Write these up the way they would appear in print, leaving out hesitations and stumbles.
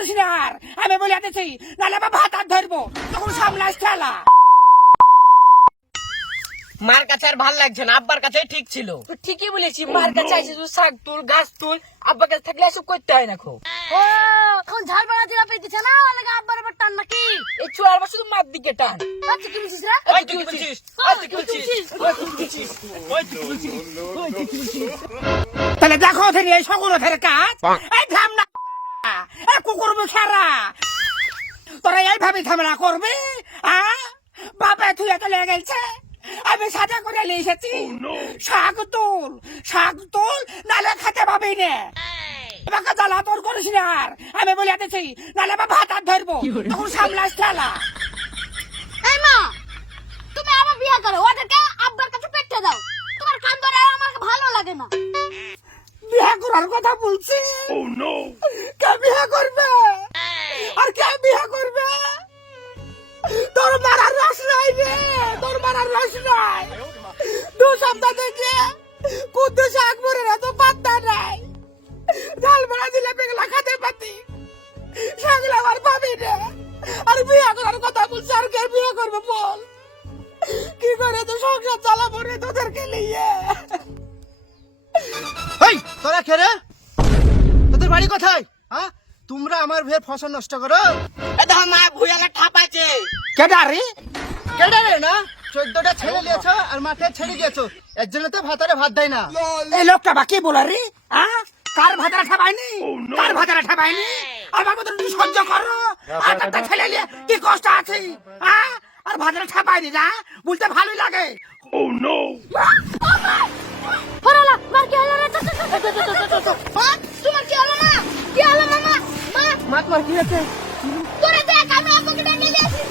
করিস না আর আমি বলে দিচ্ছি নাহলে আবার ভাত আর ধরবো তখন সামলাস ঠেলা। মার কাছে আর ভাল লাগছে না, আব্বার কাছে ঠিক ছিল। তো ঠিকই বলেছি, মার কাছে আইসি তুই শাক তুল গাছ তুল, আব্বার কাছে থাকলে এসব করতে হয় না। খো ও এখন ঝাল বাড়া দিলা পেতেছে না লাগে আব্বার আবার টান নাকি? এই চুয়ার বা শুধু মার দিকে টান। আচ্ছা কি বলছিস রে? ওই তুই কি বলছিস? ওই তুই কি বলছিস? ওই তুই কি বলছিস? ওই তুই কি বলছিস? ওই তুই কি বলছিস? তাহলে দেখো ধরে এই সকল ধরে কাজ এই থাম না এই কুকুর মুখারা তোরা এইভাবে ঝামেলা করবি বাবা তুই এত লেগে গেছে আমি সাজা করে নিয়ে এসেছি শাক তুল নালে খেতে পাবি না এবার জ্বালা তোর করিস না আর আমি বলে দিচ্ছি নালে আবার ভাত আর ধরবো তখন সামলাস ঠেলা। এই মা তুমি আমার বিয়ে করো ওদেরকে আব্বার কাছে পেটে দাও, তোমার কান ধরে আমার ভালো লাগে না। বিয়ে করার কথা বলছি কে বিয়ে করবে আর কে বিয়ে করবে? তোর মারার রস নাই রে, তোর মারার রস নাই। 2 সপ্তাহ থেকে কুদ্দু শাক মরে না তো পাত্তা নাই, ঝাল মারা দিলে বেগলা খাতে পাতি সেগুলো আমার পাবি না। আর বিয়ে করার কথা বলছি আর কে বিয়ে করবে বল? কি করে তো সংসার চালাবো রে তোদেরকে নিয়ে? এই তোরা কে রে? তোদের বাড়ি কোথায়? হ্যাঁ তোমরা আমার ভের ফসল নষ্ট করো। এ দেখো মা ভুয়ালা ঠাপাইছে। কেডা রে? কেডা রে না 14টা ছেলে নিয়েছো আর মাঠে ছেড়ে দিয়েছো, এর জন্য তো ভাতারে ভাত দেয় না। এই লোকটা বা কি বলে রে? কার ভাতারা ঠাবাইনি কার ভাতারা ঠাবাইনি আমার মতো তুমি সহ্য করো আর একটা ছেলে নিয়ে কি কষ্ট আছে আর ভাতারা ঠাবাইনি না বলতে ভালোই লাগে। পড়ালা মার কি হলো রে? হ্যাঁ তোমার কি হলো না? কি হলো মামা? মা মার কি হয়েছে? তোরে দেখ আমি আব্বুকে ডেকে নিয়ে আসি।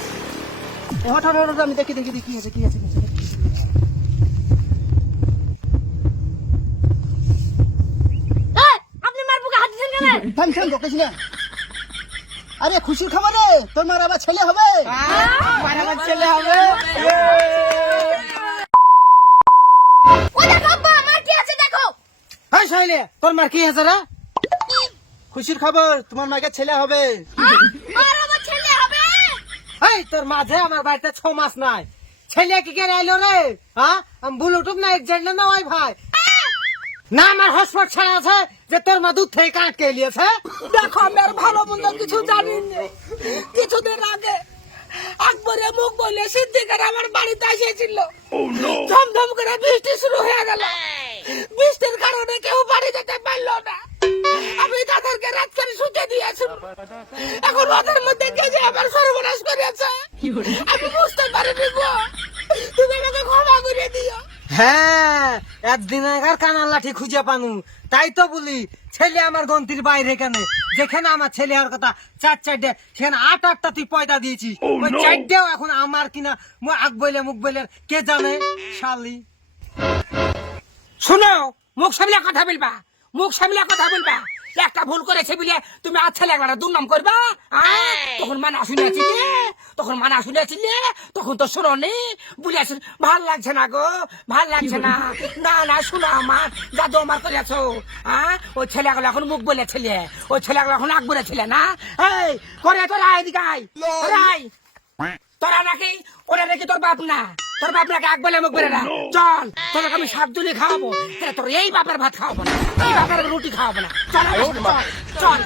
হঠাৎ আমি দেখি কি হয়েছে কি হয়েছে। এই আপনি মার বুকে হাত দিছেন কেন? থাম দেখিস না। আরে খুশির খবর রে, তোর মার আবার ছেলে হবে। মারাবার ছেলে হবে। ও দেখো আব্বা মার কি আছে দেখো। হ্যাঁ শাইলে তোর মার কি হয়েছে রে? খুশির খবর, তোমার মাকে ছেলে হবে। আর আমার ছেলে হবে। এই তোর মাঝে আমার বাড়িতে 6 মাস নাই, ছেলে কি করে আইলো রে? আমি ব্লুটুথ না এক্সেন্ডার না ওয়াই ভাই না আমার হটস্পট ছাড়া আছে যে তোর মা দুধ থেকে কাটকে নিয়েছে। দেখো আমি আর ভালো মন্দ কিছু জানি না। কিছুদিন আগে আকবরে মুখ বলে সিদ্দিকার আমার বাড়িতে এসেছিল, ধমধম করে বৃষ্টি শুরু হয়ে গেল, বৃষ্টির কারণে কেউ বাড়ি যেতে পারলো না। আমি তাদেরকে রাত করে শুতে দিয়েছি, এখন ওদের মধ্যে কে যে আমার সর্বনাশ করেছে আমি বুঝতে পারিনি গো, তুমি আমাকে ক্ষমা করে দিও। হ্যাঁ একদিন আগার কানার লাঠি খুঁজে পানু, তাই তো বলি ছেলে আমার গন্তির বাইরে কেন? যেখানে আমার ছেলে হওয়ার কথা 4-4টে সেখানে 8-8টা তুই পয়দা দিয়েছিস, ওই 4টেও এখন আমার কিনা আগ বইলে মুখ বইলে কে জানে শালি। শোনো মুখ সামলে কথা বলবা, মুখ সামলে কথা বলবা। একটা ভুল করেছে বলে তুমি আর ছেলে একবার দুর্নাম করবা? তখন মানা শুনেছিলে, তখন তো শোনি বুঝেছ ভাল লাগছে না গো, ভাল লাগছে না। না শোনো আমার জাদু আমার করেছো। ওই ছেলেগুলো এখন মুখ বলে ছেলে, ওই ছেলেগুলো এখন আগ বলে ছেলে না। এই করে তোরা এদিকে আয়, তোরা নাকি ওরা নাকি তোর বাপ না, তোর বাপ নাকি আগ বলে মুখ বলে না। চল তোকে আমি শাকজুলি খাওয়াবো, তোর এই বাপের ভাত খাওয়াবো না, এই বাপের রুটি খাওয়াবো না। চল চল।